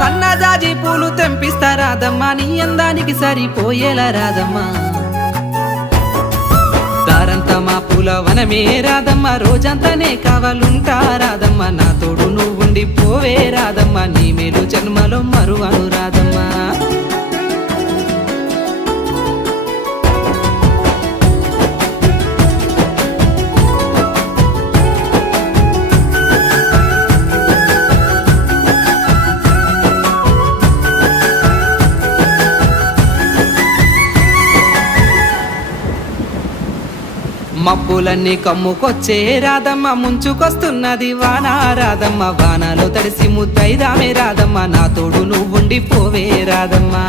సన్నజాజి పూలు తెంపిస్తా రాదమ్మా నీ అందానికి సరిపోయేలా రాదమ్మా దారంతా మా పూల వనమే రాదమ్మా రోజంతానే కావాలుంటా రాదమ్మా నా తోడు నువ్వుండి పోవే రాదమ్మా నీ మేలు జన్మలో మరువను రాదమ్మా మబ్బులన్నీ కమ్ముకొచ్చే రాదమ్మ ముంచుకొస్తున్నది వాన రాదమ్మ వానలో తడిసి ముద్దైదామే రాదమ్మ నా తోడు నువ్వుండి పోవే రాదమ్మా